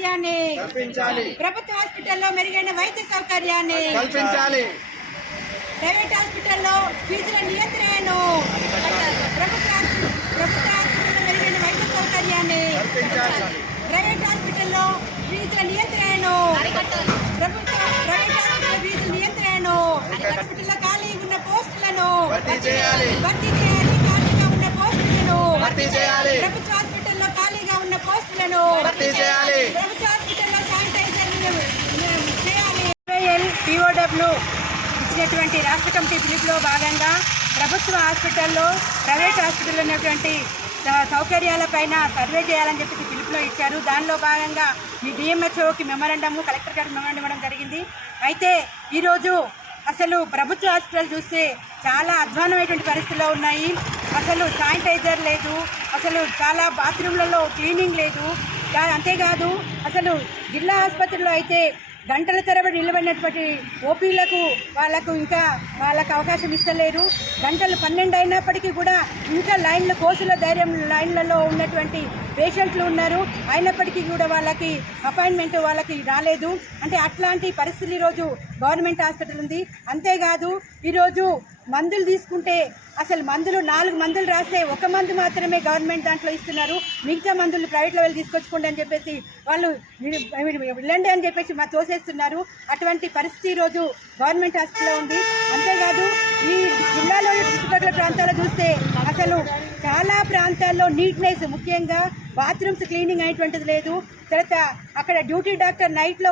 సౌకర్యాన్ని కల్పించాలి. ప్రభుత్వ హాస్పిటల్లో మెరుగైన వైద్య సౌకర్యాన్ని కల్పించాలి. ప్రైవేట్ హాస్పిటల్లో ఫీజుల నియంత్రణను ప్రభుత్వ హాస్పిటల్లో మెరుగైన వైద్య సౌకర్యాన్ని ప్రైవేట్ హాస్పిటల్లో ఫీజుల నియంత్రణను ప్రైవేట్ హాస్పిటల్ ఫీజుల నియంత్రణను హాస్పిటల్లో ఖాళీగా ఉన్న పోస్టులను భర్తీ చేయాలి. ఖాళీగా ఉన్న పోస్టులను భర్తీ చేయాలి. ప్రభుత్వ హాస్పిటల్లో ఖాళీగా ఉన్న పోస్టులను భర్తీ చేయాలి. ప్రభుత్వ హాస్పిటల్లో శానిటైజర్ చేయాలి. పిఓడబ్ల్యూ ఇచ్చినటువంటి రాష్ట్ర కమిటీ పిలుపులో భాగంగా ప్రభుత్వ హాస్పిటల్లో ప్రైవేట్ హాస్పిటల్లో ఉన్నటువంటి సౌకర్యాలపైన సర్వే చేయాలని చెప్పి పిలుపులో ఇచ్చారు. దానిలో భాగంగా మీ డిఎంహెచ్ఓకి మెమరాండము, కలెక్టర్ గారికి మెమరాండం ఇవ్వడం జరిగింది. అయితే ఈరోజు అసలు ప్రభుత్వ హాస్పిటల్ చూస్తే చాలా అధ్వానమైనటువంటి పరిస్థితుల్లో ఉన్నాయి. అసలు శానిటైజర్ లేదు, అసలు చాలా బాత్రూమ్లలో క్లీనింగ్ లేదు. అంతేకాదు అసలు జిల్లా ఆసుపత్రిలో అయితే గంటల తరబడి నిలబడినటువంటి ఓపీలకు వాళ్ళకు అవకాశం ఇస్తలేరు. గంటలు 12 అయినప్పటికీ కూడా ఇంకా కోసుల లైన్లలో ఉన్నటువంటి పేషెంట్లు ఉన్నారు. అయినప్పటికీ కూడా వాళ్ళకి అపాయింట్మెంట్ వాళ్ళకి రాలేదు. అంటే అట్లాంటి పరిస్థితులు ఈరోజు గవర్నమెంట్ హాస్పిటల్ ఉంది. అంతేకాదు ఈరోజు మందులు తీసుకుంటే అసలు 4 మందులు రాస్తే 1 మందు మాత్రమే గవర్నమెంట్ దాంట్లో ఇస్తున్నారు. మిగతా మందులు ప్రైవేట్లో వెళ్ళి తీసుకొచ్చుకోండి అని చెప్పేసి వాళ్ళు వెళ్ళండి అని చెప్పేసి తోసేస్తున్నారు. అటువంటి పరిస్థితి ఈరోజు గవర్నమెంట్ హాస్పిటల్లో ఉంది. అంతేకాదు ఈ జిల్లాలోని చుట్టుపక్కల ప్రాంతాల్లో చూస్తే అసలు చాలా ప్రాంతాల్లో నీట్నెస్, ముఖ్యంగా బాత్రూమ్స్ క్లీనింగ్ అనేటువంటిది లేదు. తర్వాత అక్కడ డ్యూటీ డాక్టర్ నైట్లో